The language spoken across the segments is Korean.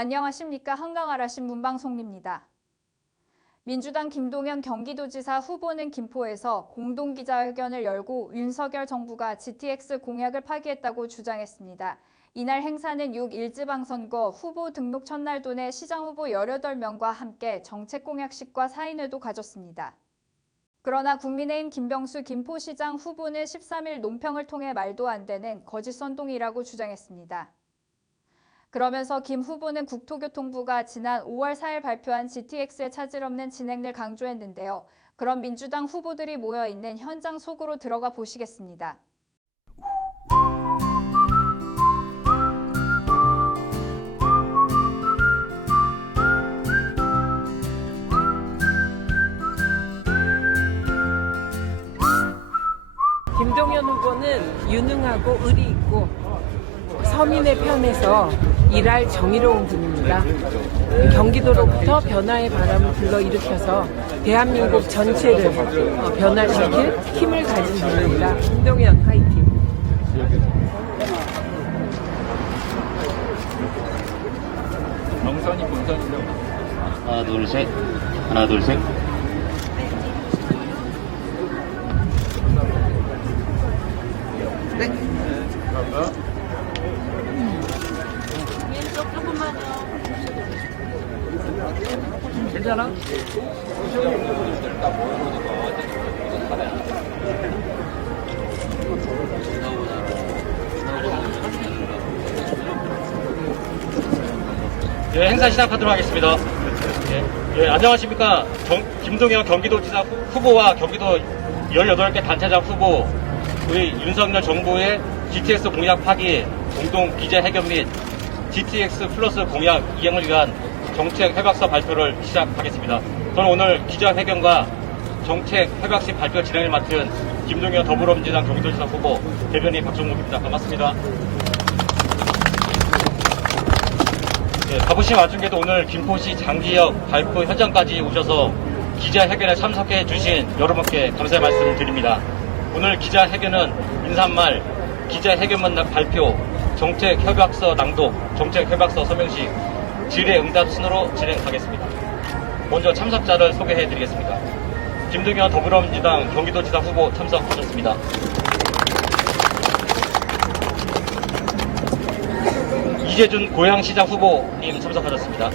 안녕하십니까. 한강아라 신문방송입니다. 민주당 김동연 경기도지사 후보는 김포에서 공동기자회견을 열고 윤석열 정부가 GTX 공약을 파기했다고 주장했습니다. 이날 행사는 6.1지방선거 후보 등록 첫날 도내 시장후보 18명과 함께 정책공약식과 사인회도 가졌습니다. 그러나 국민의힘 김병수 김포시장 후보는 13일 논평을 통해 말도 안 되는 거짓 선동이라고 주장했습니다. 그러면서 김 후보는 국토교통부가 지난 5월 4일 발표한 GTX의 차질 없는 진행을 강조했는데요. 그럼 민주당 후보들이 모여있는 현장 속으로 들어가 보시겠습니다. 김동연 후보는 유능하고 의리 있고 서민의 편에서 일할 정의로운 분입니다. 경기도로부터 변화의 바람을 불러일으켜서 대한민국 전체를 변화시킬 힘을 가진 분입니다. 김동연 화이팅! 경선이 본선이죠. 하나 둘 셋. 하나 둘 셋. 감사합니다. 괜찮아? 예, 행사 시작하도록 하겠습니다. 안녕하십니까. 김동연 경기도지사 후보와 경기도 18개 단체장 후보, 우리 윤석열 정부의 GTX 공약 파기, 공동 기자회견 및 GTX 플러스 공약 이행을 위한 정책 협약서 발표를 시작하겠습니다. 저는 오늘 기자회견과 정책 협약식 발표 진행을 맡은 김동연 더불어민주당 경기도지사 후보 대변인 박종욱입니다. 반갑습니다. 가부심 와중에도 오늘 김포시 장기역 발표 현장까지 오셔서 기자회견에 참석해 주신 여러분께 감사의 말씀을 드립니다. 오늘 기자회견은 인사말, 기자회견문 발표, 정책협약서 낭독, 정책협약서 서명식, 질의응답 순으로 진행하겠습니다. 먼저 참석자를 소개해드리겠습니다. 김동연 더불어민주당 경기도지사 후보 참석하셨습니다. 이재준 고양시장 후보님 참석하셨습니다.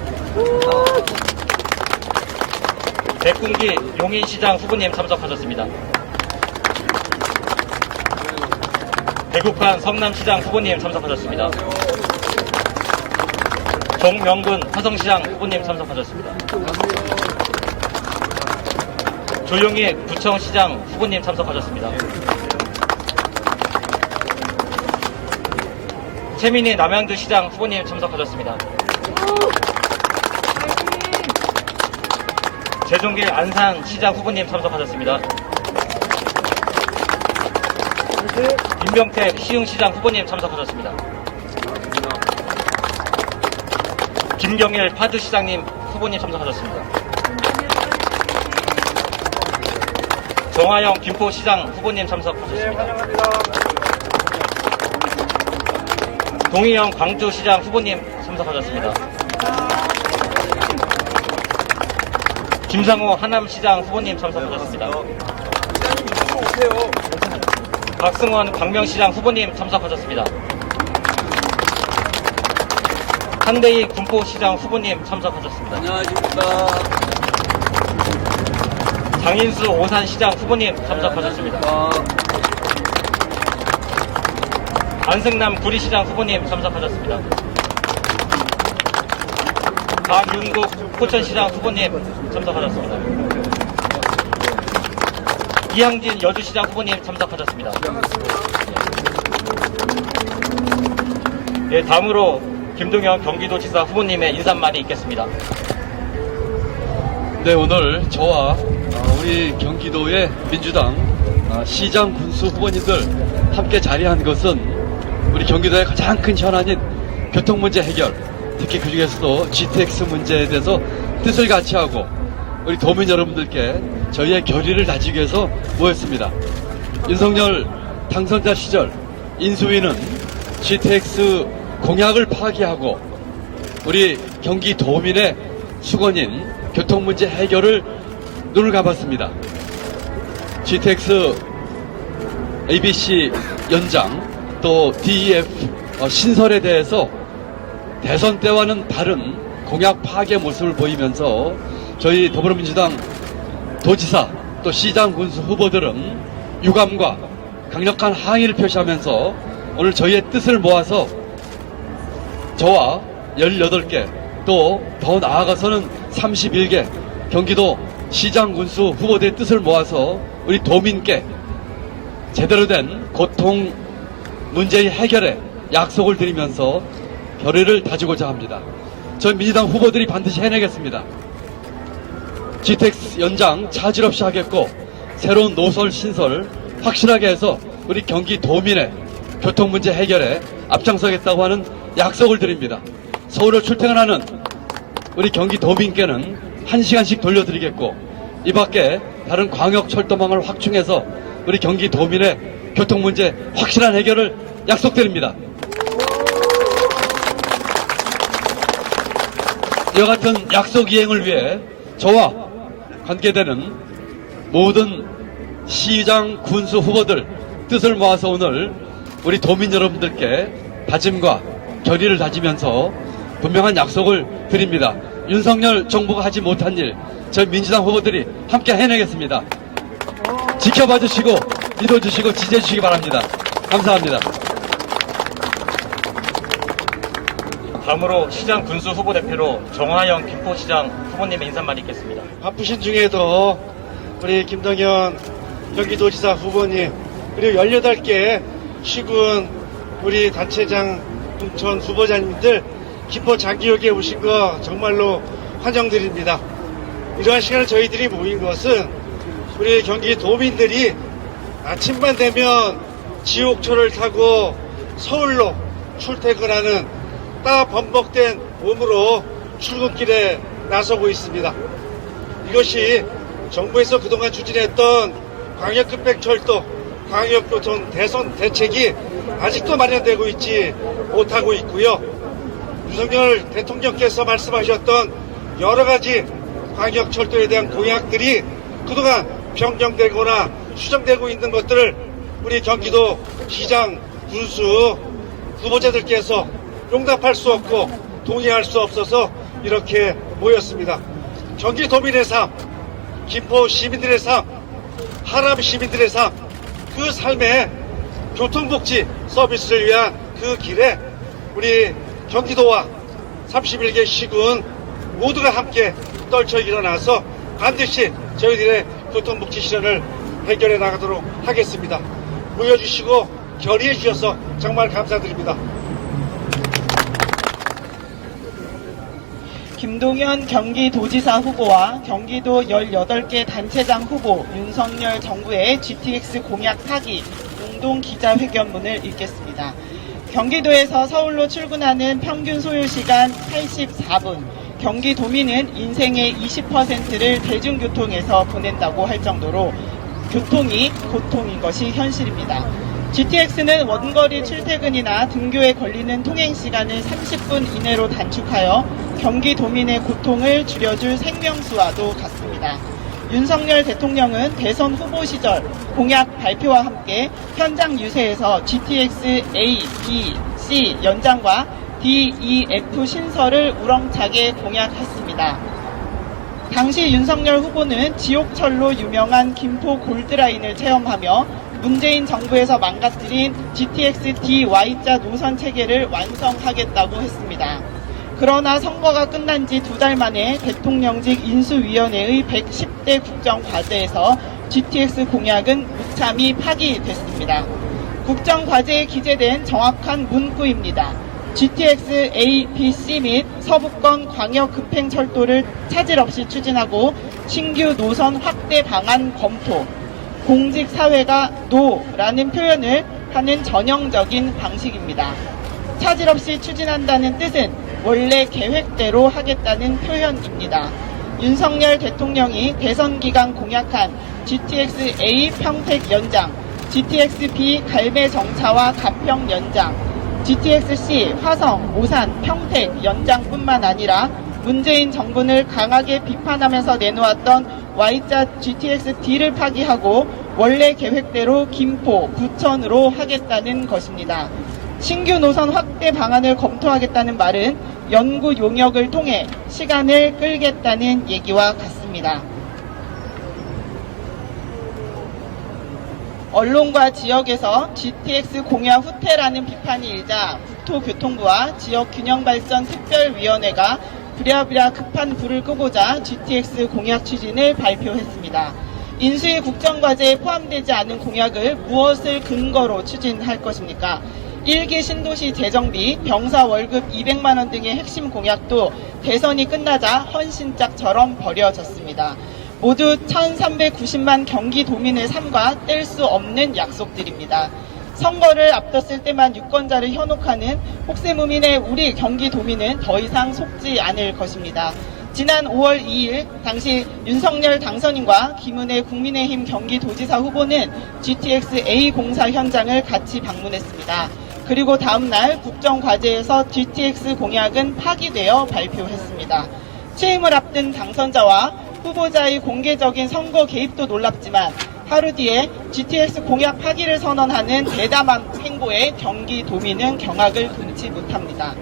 백군기 용인시장 후보님 참석하셨습니다. 대국한 성남시장 후보님 참석하셨습니다. 정명근 화성시장 후보님 참석하셨습니다. 조용희 부천시장 후보님 참석하셨습니다. 최민희 남양주시장 후보님 참석하셨습니다. 재종길 안산시장 후보님 참석하셨습니다. 임병택 시흥시장 후보님 참석하셨습니다. 김경일 파주시장님 후보님 참석하셨습니다. 정화영 김포시장 후보님 참석하셨습니다. 동희영 광주시장 후보님 참석하셨습니다. 김상호 하남시장 후보님 참석하셨습니다. 박승원 광명시장 후보님 참석하셨습니다. 한대희 군포시장 후보님 참석하셨습니다. 안녕하십니까. 장인수 오산시장 후보님 참석하셨습니다. 안승남 구리시장 후보님 참석하셨습니다. 박윤국 포천시장 후보님 참석하셨습니다. 이항진 여주시장 후보님 참석하셨습니다. 다음으로 김동연 경기도지사 후보님의 인사말이 있겠습니다. 네, 오늘 저와 우리 경기도의 민주당 시장 군수 후보님들 함께 자리한 것은 우리 경기도의 가장 큰 현안인 교통 문제 해결, 특히 그 중에서도 GTX 문제에 대해서 뜻을 같이 하고 우리 도민 여러분들께 저희의 결의를 다지기 위해서 모였습니다. 윤석열 당선자 시절 인수위는 GTX 공약을 파기하고 우리 경기도민의 수건인 교통문제 해결을 눈을 감았습니다. GTX ABC 연장 또 DEF 신설에 대해서 대선 때와는 다른 공약 파괴 모습을 보이면서 저희 더불어민주당 도지사 또 시장 군수 후보들은 유감과 강력한 항의를 표시하면서 오늘 저희의 뜻을 모아서 저와 18개 또 더 나아가서는 31개 경기도 시장 군수 후보들의 뜻을 모아서 우리 도민께 제대로 된 고통 문제의 해결에 약속을 드리면서 결의를 다지고자 합니다. 전 민주당 후보들이 반드시 해내겠습니다. GTX 연장 차질 없이 하겠고 새로운 노선 신설 확실하게 해서 우리 경기도민의 교통 문제 해결에 앞장서겠다고 하는 약속을 드립니다. 서울을 출퇴근하는 우리 경기도민께는 1시간씩 돌려드리겠고 이 밖에 다른 광역철도망을 확충해서 우리 경기도민의 교통 문제 확실한 해결을 약속드립니다. 이와 같은 약속 이행을 위해 저와 관계되는 모든 시장 군수 후보들 뜻을 모아서 오늘 우리 도민 여러분들께 다짐과 결의를 다지면서 분명한 약속을 드립니다. 윤석열 정부가 하지 못한 일 저희 민주당 후보들이 함께 해내겠습니다. 지켜봐 주시고 믿어주시고 지지해 주시기 바랍니다. 감사합니다. 다음으로 시장 군수 후보 대표로 정화영 김포시장 후보님의 인사말 있겠습니다. 바쁘신 중에도 우리 김동연 경기도지사 후보님 그리고 18개 시군 우리 단체장 공천 후보자님들 김포 장기역에 오신 거 정말로 환영드립니다. 이러한 시간에 저희들이 모인 것은 우리 경기도민들이 아침만 되면 지옥철을 타고 서울로 출퇴근하는 따 번복된 몸으로 출근길에 나서고 있습니다. 이것이 정부에서 그동안 추진했던 광역급행철도, 광역교통 대선 대책이 아직도 마련되고 있지 못하고 있고요. 윤석열 대통령께서 말씀하셨던 여러 가지 광역철도에 대한 공약들이 그동안 변경되거나 수정되고 있는 것들을 우리 경기도 시장 군수 후보자들께서 용납할 수 없고 동의할 수 없어서 이렇게 모였습니다. 경기도민의 삶, 김포 시민들의 삶, 하남 시민들의 삶, 그 삶의 교통복지 서비스를 위한 그 길에 우리 경기도와 31개 시군 모두가 함께 떨쳐 일어나서 반드시 저희들의 교통복지 실현을 해결해 나가도록 하겠습니다. 모여주시고 결의해 주셔서 정말 감사드립니다. 김동연 경기도지사 후보와 경기도 18개 단체장 후보 윤석열 정부의 GTX 공약 파기 공동 기자회견문을 읽겠습니다. 경기도에서 서울로 출근하는 평균 소요시간 84분, 경기도민은 인생의 20%를 대중교통에서 보낸다고 할 정도로 교통이 고통인 것이 현실입니다. GTX는 원거리 출퇴근이나 등교에 걸리는 통행시간을 30분 이내로 단축하여 경기도민의 고통을 줄여줄 생명수와도 같습니다. 윤석열 대통령은 대선 후보 시절 공약 발표와 함께 현장 유세에서 GTX A, B, C 연장과 D, E, F 신설을 우렁차게 공약했습니다. 당시 윤석열 후보는 지옥철로 유명한 김포 골드라인을 체험하며 문재인 정부에서 망가뜨린 GTX DY자 노선 체계를 완성하겠다고 했습니다. 그러나 선거가 끝난 지 2달 만에 대통령직 인수위원회의 110대 국정과제에서 GTX 공약은 무참히 파기됐습니다. 국정과제에 기재된 정확한 문구입니다. GTX A, B, C 및 서부권 광역급행철도를 차질 없이 추진하고 신규 노선 확대 방안 검토, 공직사회가 노라는 표현을 하는 전형적인 방식입니다. 차질 없이 추진한다는 뜻은 원래 계획대로 하겠다는 표현입니다. 윤석열 대통령이 대선 기간 공약한 GTX A 평택 연장, GTX B 갈매 정차와 가평 연장, GTX-C, 화성, 오산, 평택, 연장뿐만 아니라 문재인 정부를 강하게 비판하면서 내놓았던 Y자 GTX-D를 파기하고 원래 계획대로 김포, 부천으로 하겠다는 것입니다. 신규 노선 확대 방안을 검토하겠다는 말은 연구 용역을 통해 시간을 끌겠다는 얘기와 같습니다. 언론과 지역에서 GTX 공약 후퇴라는 비판이 일자 국토교통부와 지역균형발전특별위원회가 부랴부랴 급한 불을 끄고자 GTX 공약 추진을 발표했습니다. 인수위 국정과제에 포함되지 않은 공약을 무엇을 근거로 추진할 것입니까? 1기 신도시 재정비, 병사 월급 200만 원 등의 핵심 공약도 대선이 끝나자 헌신짝처럼 버려졌습니다. 모두 1390만 경기도민의 삶과 뗄 수 없는 약속들입니다. 선거를 앞뒀을 때만 유권자를 현혹하는 혹세무민의 우리 경기도민은 더 이상 속지 않을 것입니다. 지난 5월 2일 당시 윤석열 당선인과 김은혜 국민의힘 경기도지사 후보는 GTX A 공사 현장을 같이 방문했습니다. 그리고 다음날 국정과제에서 GTX 공약은 파기되어 발표했습니다. 취임을 앞둔 당선자와 후보자의 공개적인 선거 개입도 놀랍지만 하루 뒤에 GTX 공약 파기를 선언하는 대담한 행보에 경기도민은 경악을 금치 못합니다.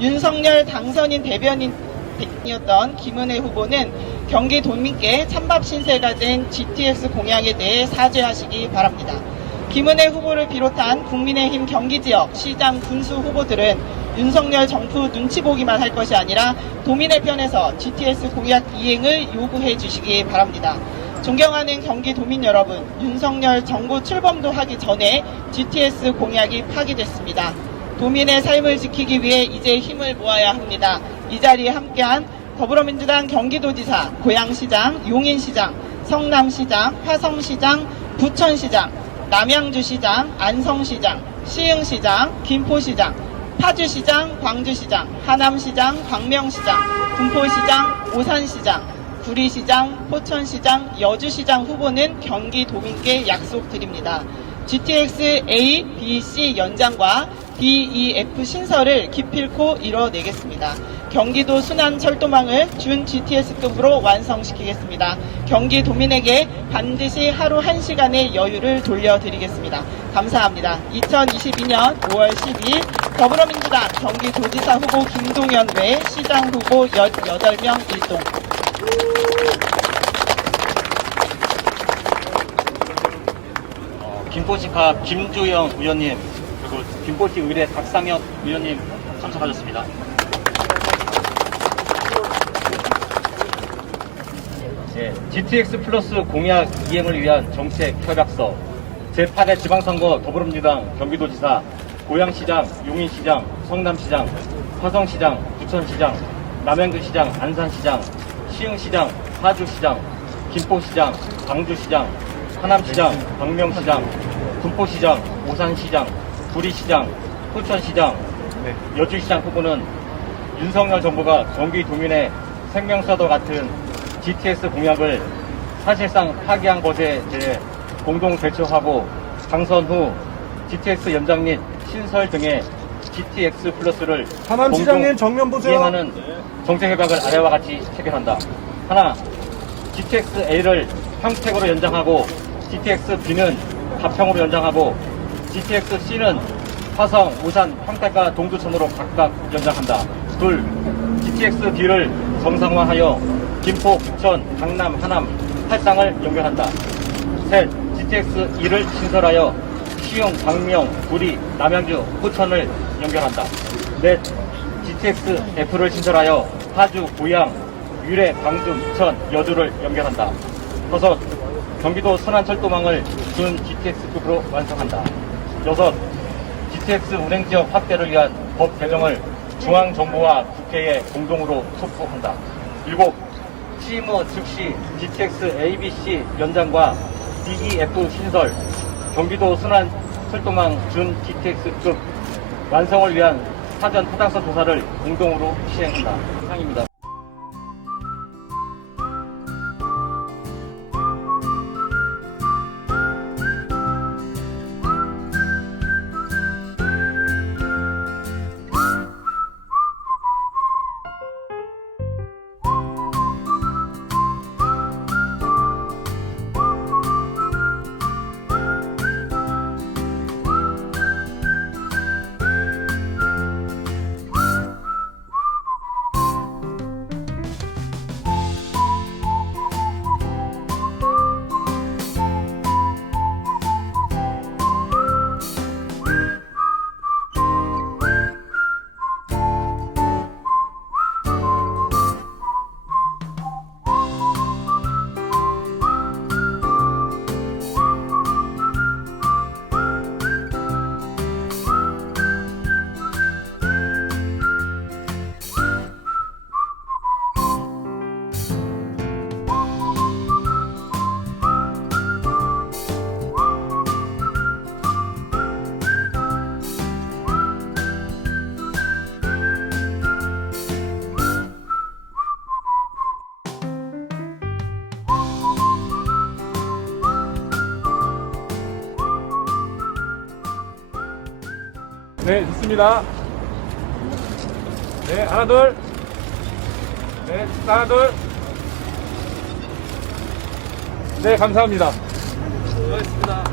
윤석열 당선인 대변인이었던 김은혜 후보는 경기도민께 찬밥 신세가 된 GTX 공약에 대해 사죄하시기 바랍니다. 김은혜 후보를 비롯한 국민의힘 경기지역, 시장, 군수 후보들은 윤석열 정부 눈치 보기만 할 것이 아니라 도민의 편에서 GTX 공약 이행을 요구해 주시기 바랍니다. 존경하는 경기도민 여러분, 윤석열 정부 출범도 하기 전에 GTX 공약이 파기됐습니다. 도민의 삶을 지키기 위해 이제 힘을 모아야 합니다. 이 자리에 함께한 더불어민주당 경기도지사, 고양시장, 용인시장, 성남시장, 화성시장, 부천시장, 남양주시장, 안성시장, 시흥시장, 김포시장, 파주시장, 광주시장, 하남시장, 광명시장, 군포시장, 오산시장, 구리시장, 포천시장, 여주시장 후보는 경기도민께 약속드립니다. GTX A, B, C 연장과 D, E, F 신설을 기필코 이뤄내겠습니다. 경기도 순환철도망을 준 GTS급으로 완성시키겠습니다. 경기도민에게 반드시 하루 1시간의 여유를 돌려드리겠습니다. 감사합니다. 2022년 5월 12일 더불어민주당 경기도지사 후보 김동연 외 시장 후보 18명 일동. 김포시카 김주영 의원님, 그리고 김포시 의뢰 박상혁 의원님 참석하셨습니다. GTX 플러스 공약 이행을 위한 정책 협약서, 제8회 지방선거 더불어민주당 경기도지사, 고양시장, 용인시장, 성남시장, 화성시장, 부천시장, 남양주시장, 안산시장, 시흥시장, 파주시장, 김포시장, 광주시장, 하남시장, 광명시장, 군포시장, 오산시장, 구리시장, 포천시장, 여주시장 후보는 윤석열 정부가 경기도민의 생명사도 같은 GTX 공약을 사실상 파기한 것에 대해 공동 대처하고 당선 후 GTX 연장 및 신설 등의 GTX 플러스를 하남시장님 정면 보세요. 이행하는 정책 협약을 아래와 같이 체결한다. 하나, GTX A를 평택으로 연장하고 GTX B는 가평으로 연장하고 GTX C는 화성, 오산, 평택과 동두천으로 각각 연장한다. 둘, GTX D를 정상화하여 김포, 부천, 강남, 하남, 팔당을 연결한다. 셋, GTX E를 신설하여 시흥, 광명, 구리, 남양주, 포천을 연결한다. 넷, GTX F를 신설하여 파주, 고양, 유래, 광주, 이천, 여주를 연결한다. 다섯, 경기도 순환철도망을 준 GTX급으로 완성한다. 여섯, GTX 운행지역 확대를 위한 법 개정을 중앙정부와 국회에 공동으로 촉구한다. 일곱, 취임 후 즉시 GTX ABC 연장과 DEF 신설, 경기도 순환철도망 준 GTX급 완성을 위한 사전 타당성 조사를 공동으로 시행한다. 이상입니다. 네, 좋습니다. 네, 하나, 둘. 네, 하나, 둘. 네, 감사합니다. 수고하셨습니다.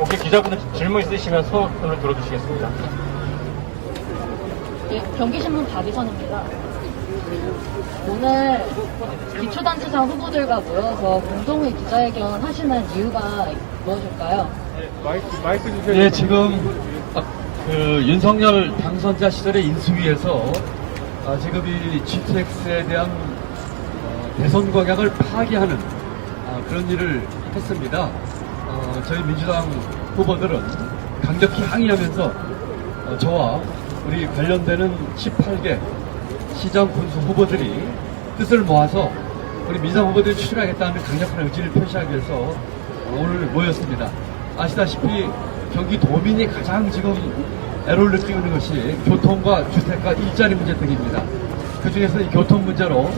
혹시 기자분들 질문 있으시면 손을 들어주시겠습니다. 네, 경기신문 박이선입니다. 오늘 기초단체장 후보들과 모여서 공동의 기자회견 하시는 이유가 무엇일까요? 마이크 주세요. 예, 지금 윤석열 당선자 시절의 인수위에서 지금 이 GTX에 대한 대선 공약을 파기하는 그런 일을 했습니다. 저희 민주당 후보들은 강력히 항의하면서 저와 우리 관련되는 18개 시장 군수 후보들이 뜻을 모아서 우리 민주당 후보들이 추진하겠다는 강력한 의지를 표시하기 위해서 오늘 모였습니다. 아시다시피 경기도민이 가장 지금 애로를 느끼고 있는 것이 교통과 주택과 일자리 문제 등입니다. 그 중에서 이 교통 문제로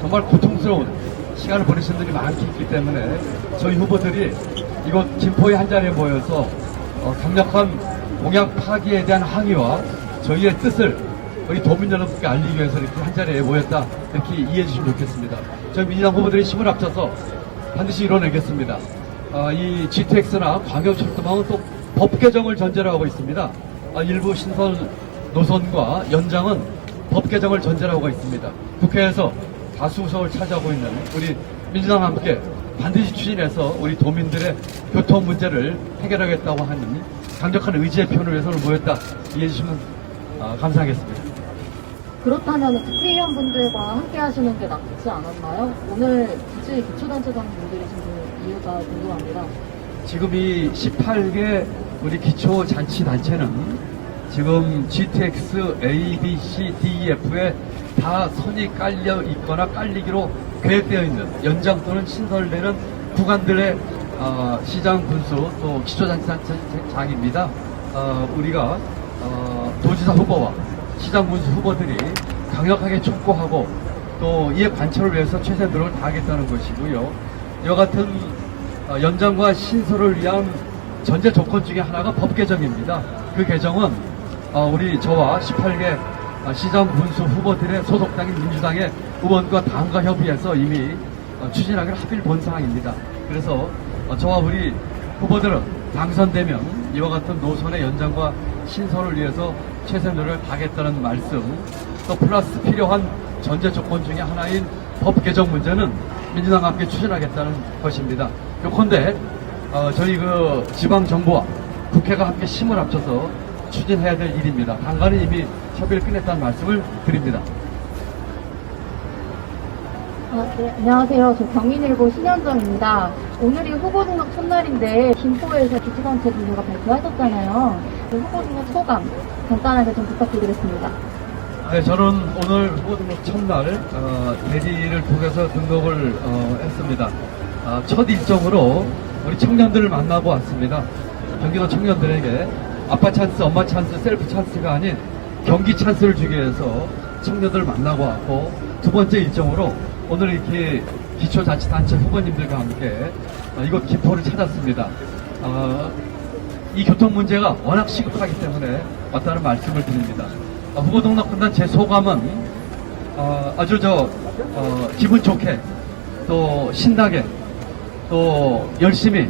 정말 고통스러운 시간을 보내신 분들이 많기 있기 때문에 저희 후보들이 이곳 김포의 한 자리에 모여서 강력한 공약 파기에 대한 항의와 저희의 뜻을 우리 도민 여러분께 알리기 위해서 이렇게 한 자리에 모였다, 이렇게 이해해 주시면 좋겠습니다. 저희 민주당 후보들이 힘을 합쳐서 반드시 이뤄내겠습니다. 이 GTX나 광역철도망은 또 법 개정을 전제로 하고 있습니다. 일부 신설 노선과 연장은 법 개정을 전제로 하고 있습니다. 국회에서 다수 구석을 차지하고 있는 우리 민주당과 함께 반드시 추진해서 우리 도민들의 교통 문제를 해결하겠다고 하는 강력한 의지의 표현을 위해서 모였다, 이해해 주시면 감사하겠습니다. 그렇다면 국회의원분들과 함께 하시는 게 낫지 않았나요? 오늘 굳이 기초단체장 분들이 지금 이유가 궁금합니다. 지금 이 18개 우리 기초자치단체는 지금 GTX A, B, C, D, E, F에 다 선이 깔려 있거나 깔리기로 계획되어 있는 연장 또는 신설되는 구간들의 시장 군수 또 기초자치단체장입니다. 우리가 도지사 후보와 시장 군수 후보들이 강력하게 촉구하고 또 이에 관철을 위해서 최선의 노력을 다하겠다는 것이고요. 이와 같은 연장과 신설을 위한 전제 조건 중에 하나가 법 개정입니다. 그 개정은 우리 저와 18개 시장 군수 후보들의 소속당인 민주당의 의원과 당과 협의해서 이미 추진하기로 합의를 본 사항입니다. 그래서 저와 우리 후보들은 당선되면 이와 같은 노선의 연장과 신설을 위해서 최선의 노력을 다하겠다는 말씀, 또 플러스 필요한 전제 조건 중에 하나인 법 개정 문제는 민주당과 함께 추진하겠다는 것입니다. 요컨대 저희 그 지방정부와 국회가 함께 힘을 합쳐서 추진해야 될 일입니다. 당과는 이미 협의를 끝냈다는 말씀을 드립니다. 네, 안녕하세요. 저 경인일보 신현정입니다. 오늘이 후보 등록 첫날인데 김포에서 기초단체 분들과 발표하셨잖아요. 그 후보 등록 소감 간단하게 좀 부탁드리겠습니다. 네, 저는 오늘 후보 등록 첫날 대리를 통해서 등록을 했습니다. 첫 일정으로 우리 청년들을 만나고 왔습니다. 경기도 청년들에게 아빠 찬스, 엄마 찬스, 셀프 찬스가 아닌 경기 찬스를 주기 위해서 청년들을 만나고 왔고, 두 번째 일정으로 오늘 이렇게 기초자치단체 후보님들과 함께 이곳 김포를 찾았습니다. 이 교통 문제가 워낙 시급하기 때문에 왔다는 말씀을 드립니다. 후보 등록 끝난 제 소감은 아주 기분 좋게, 또 신나게, 또 열심히,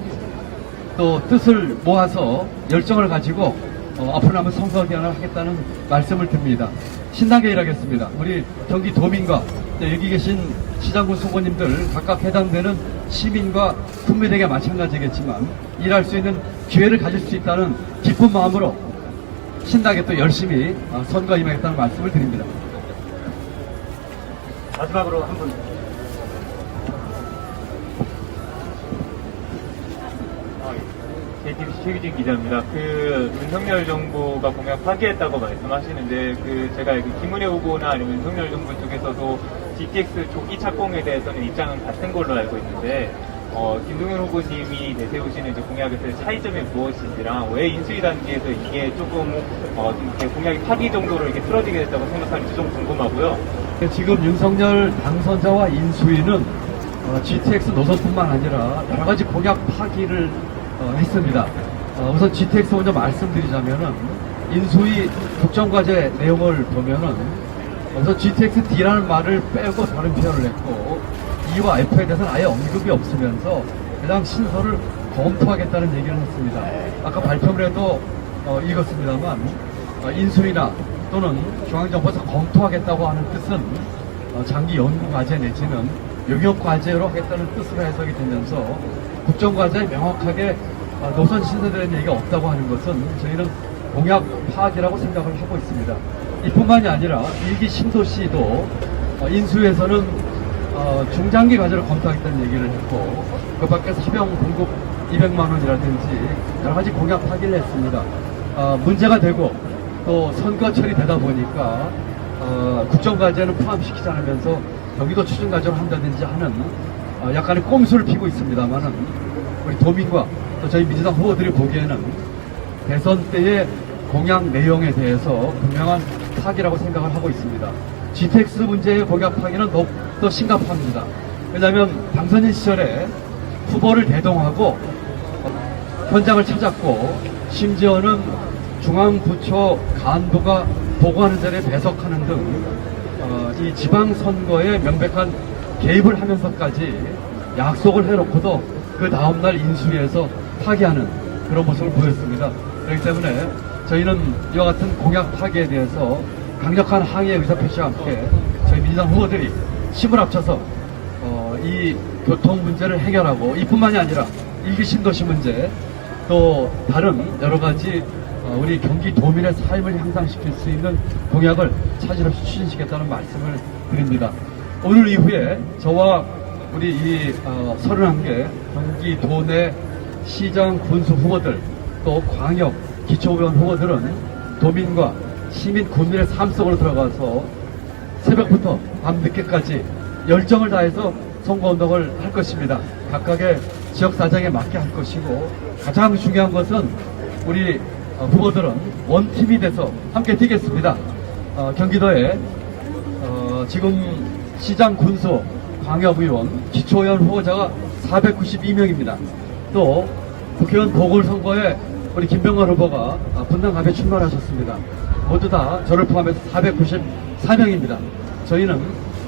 또 뜻을 모아서 열정을 가지고 앞으로 남은 선거기간을 하겠다는 말씀을 드립니다. 신나게 일하겠습니다. 우리 경기도민과 여기 계신 시장군 후보님들 각각 해당되는 시민과 국민에게 마찬가지겠지만 일할 수 있는 기회를 가질 수 있다는 기쁜 마음으로 신나게 또 열심히 선거에 임하겠다는 말씀을 드립니다. 마지막으로 한 분. JTBC 최규진 기자입니다. 윤석열 정부가 공약 파기했다고 말씀하시는데, 제가 김은혜 후보나 아니면 윤석열 정부 쪽에서도 GTX 조기 착공에 대해서는 입장은 같은 걸로 알고 있는데, 김동연 후보님이 내세우시는 공약에서의 차이점이 무엇인지랑 왜 인수위 단계에서 이게 조금 이렇게 공약이 파기 정도로 이렇게 틀어지게 됐다고 생각하는지 좀 궁금하고요. 지금 윤석열 당선자와 인수위는 GTX 노선뿐만 아니라 여러 가지 공약 파기를 했습니다. 우선 GTX 먼저 말씀드리자면은 인수위 국정과제 내용을 보면은 먼저 GTX-D라는 말을 빼고 다른 표현을 했고 E와 F에 대해서는 아예 언급이 없으면서 그냥 신설을 검토하겠다는 얘기를 했습니다. 아까 발표문에도 읽었습니다만 인수위나 또는 중앙정부에서 검토하겠다고 하는 뜻은 장기 연구과제 내지는 용역과제로 하겠다는 뜻으로 해석이 되면서 국정과제에 명확하게 노선 신설에 대한 얘기가 없다고 하는 것은 저희는 공약 파악이라고 생각을 하고 있습니다. 이뿐만이 아니라 일기 신도시도 인수위에서는 중장기 과제를 검토하겠다는 얘기를 했고 그 밖에서 합병 공급 200만 원이라든지 여러 가지 공약 파기를 했습니다. 문제가 되고 또 선거 처리되다 보니까 국정과제는 포함시키지 않으면서 경기도 추진과제로 한다든지 하는 약간의 꼼수를 피고 있습니다만은 우리 도민과 또 저희 민주당 후보들이 보기에는 대선 때의 공약 내용에 대해서 분명한 파기라고 생각을 하고 있습니다. GTX 문제의 공약 파기는 더욱더 심각합니다. 왜냐하면 당선인 시절에 후보를 대동하고 현장을 찾았고 심지어는 중앙부처 간부가 보고하는 자리에 배석하는 등 이 지방선거에 명백한 개입을 하면서까지 약속을 해놓고도 그 다음날 인수위에서 파기하는 그런 모습을 보였습니다. 그렇기 때문에 저희는 이와 같은 공약 파기에 대해서 강력한 항의의 의사표시와 함께 저희 민주당 후보들이 힘을 합쳐서 이 교통 문제를 해결하고 이뿐만이 아니라 일기 신도시 문제 또 다른 여러 가지 우리 경기도민의 삶을 향상시킬 수 있는 공약을 차질 없이 추진시키겠다는 말씀을 드립니다. 오늘 이후에 저와 우리 이 31개 경기도 내 시장 군수 후보들 또 광역 기초의원 후보들은 도민과 시민 군민의 삶 속으로 들어가서 새벽부터 밤늦게까지 열정을 다해서 선거운동을 할 것입니다. 각각의 지역 사정에 맞게 할 것이고 가장 중요한 것은 우리 후보들은 원팀이 돼서 함께 뛰겠습니다. 경기도에 지금 시장 군수, 광역의원, 기초의원 후보자가 492명입니다. 또 국회의원 보궐선거에 우리 김병관 후보가 분당갑에 출마하셨습니다. 모두 다 저를 포함해서 494명입니다. 저희는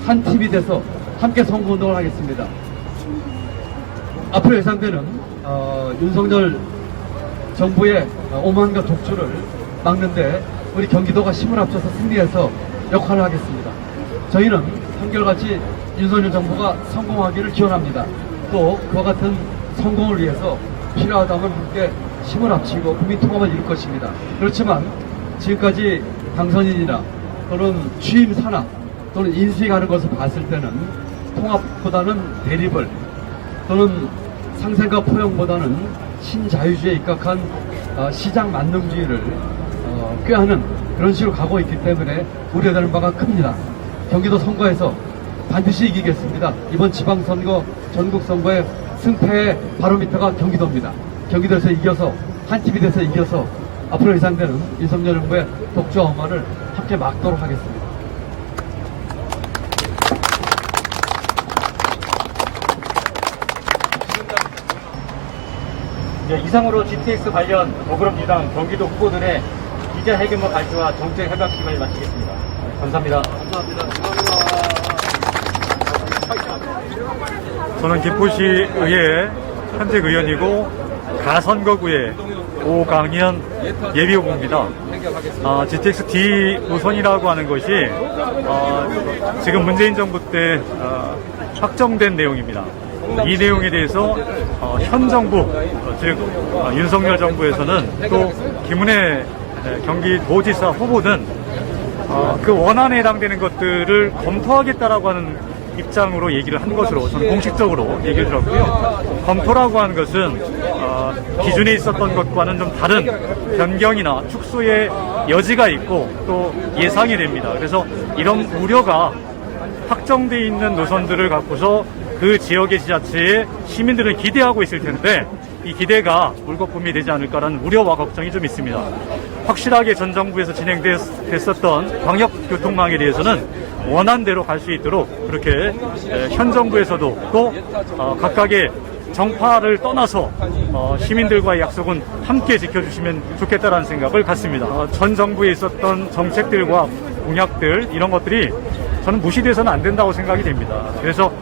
한 팀이 돼서 함께 선거운동을 하겠습니다. 앞으로 예상되는 윤석열 정부의 오만과 독주를 막는데 우리 경기도가 힘을 합쳐서 승리해서 역할을 하겠습니다. 저희는 한결같이 윤석열 정부가 성공하기를 기원합니다. 또 그와 같은 성공을 위해서 필요하다면 함께 힘을 합치고 국민 통합을 이룰 것입니다. 그렇지만 지금까지 당선인이나 또는 취임 산하 또는 인수위 가는 것을 봤을 때는 통합보다는 대립을 또는 상생과 포용보다는 신자유주의에 입각한 시장 만능주의를 꾀하는 그런 식으로 가고 있기 때문에 우려되는 바가 큽니다. 경기도 선거에서 반드시 이기겠습니다. 이번 지방선거, 전국선거의 승패의 바로미터가 경기도입니다. 경기도에서 이겨서 한 팀이 돼서 이겨서 앞으로 예상되는 윤석열 정부의 독주와 엄화를 함께 막도록 하겠습니다. 이상으로 GTX 관련 더불어민주당 경기도 후보들의 기자회견과 발표와 정책 협약 기간을 마치겠습니다. 감사합니다. 저는 김포시의회 현직 의원이고 가선거구의 오강현 예비후보입니다. GTX-D 노선이라고 하는 것이 지금 문재인 정부 때 확정된 내용입니다. 이 내용에 대해서 현 정부, 즉 윤석열 정부에서는 또 김은혜 경기도지사 후보는 그 원안에 해당되는 것들을 검토하겠다라고 하는 입장으로 얘기를 한 것으로 저는 공식적으로 얘기를 들었고요. 검토라고 하는 것은 기존에 있었던 것과는 좀 다른 변경이나 축소의 여지가 있고 또 예상이 됩니다. 그래서 이런 우려가 확정돼 있는 노선들을 갖고서 그 지역의 지자체에 시민들은 기대하고 있을 텐데 이 기대가 물거품이 되지 않을까라는 우려와 걱정이 좀 있습니다. 확실하게 전 정부에서 진행됐었던 광역교통망에 대해서는 원안대로 갈 수 있도록 그렇게 현 정부에서도 또 각각의 정파를 떠나서 시민들과의 약속은 함께 지켜주시면 좋겠다라는 생각을 갖습니다. 전 정부에 있었던 정책들과 공약들 이런 것들이 저는 무시돼서는 안 된다고 생각이 됩니다. 그래서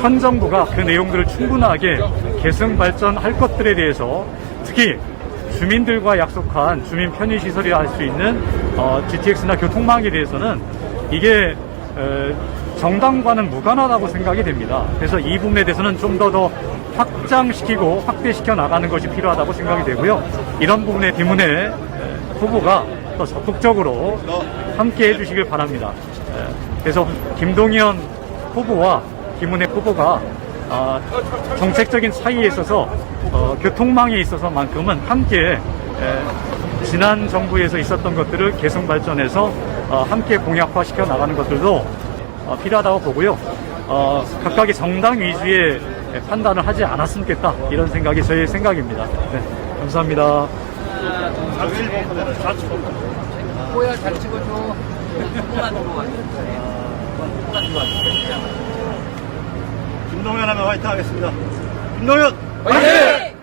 현 정부가 그 내용들을 충분하게 계승 발전할 것들에 대해서 특히 주민들과 약속한 주민 편의시설이라 할 수 있는 GTX나 교통망에 대해서는 이게 정당과는 무관하다고 생각이 됩니다. 그래서 이 부분에 대해서는 좀 더 확장시키고 확대시켜 나가는 것이 필요하다고 생각이 되고요. 이런 부분에 김은혜 후보가 더 적극적으로 함께 해주시길 바랍니다. 그래서 김동연 후보와 김은혜 후보가 정책적인 차이에 있어서 교통망에 있어서만큼은 함께 지난 정부에서 있었던 것들을 계승 발전해서 함께 공약화시켜 나가는 것들도 필요하다고 보고요. 각각의 정당 위주의 판단을 하지 않았으면 좋겠다 이런 생각이 저의 생각입니다. 네, 감사합니다. 뭐야 잘 찍어줘. 김동연 하면 화이팅 하겠습니다. 김동연! 화이팅!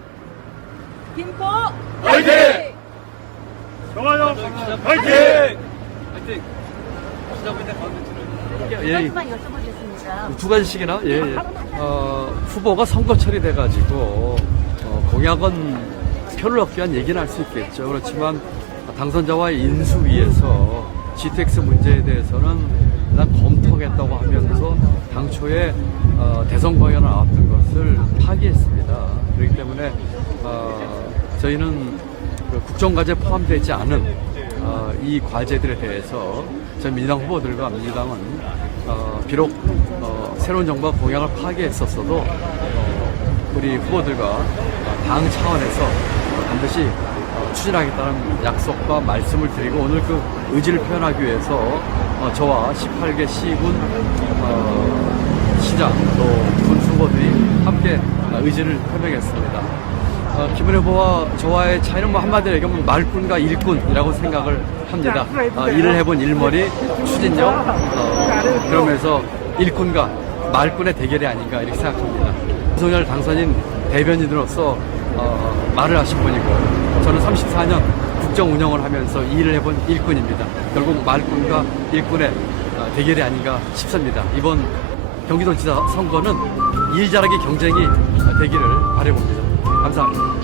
김포 화이팅! 정한영 화이팅! 예, 두 가지씩이나 후보가 선거철이 돼가지고 공약은 표를 얻기 위한 얘기는 할 수 있겠죠. 그렇지만 당선자와의 인수위에서 GTX 문제에 대해서는 일단 검토하겠다고 하면서 당초에 대선 공약을 나왔던 것을 파기했습니다. 그렇기 때문에 저희는 국정과제에 포함되지 않은 이 과제들에 대해서 저희 민주당 후보들과 민주당은 비록 새로운 정부가 공약을 파기했었어도 우리 후보들과 당 차원에서 반드시 추진하겠다는 약속과 말씀을 드리고 오늘 그 의지를 표현하기 위해서 저와 18개 시군 시장 또 군수 후보들이 함께 의지를 표명했습니다. 김은혜 후보와 저와의 차이는 뭐 한마디로 얘기하면 말꾼과 일꾼이라고 생각을 합니다. 일을 해본 일머리, 추진력, 그러면서 일꾼과 말꾼의 대결이 아닌가 이렇게 생각합니다. 윤석열 당선인 대변인으로서 말을 하신 분이고 저는 34년 국정 운영을 하면서 일을 해본 일꾼입니다. 결국 말꾼과 일꾼의 대결이 아닌가 싶습니다. 이번 경기도지사 선거는 일 잘하기 경쟁이 되기를 바라봅니다. 감사합니다.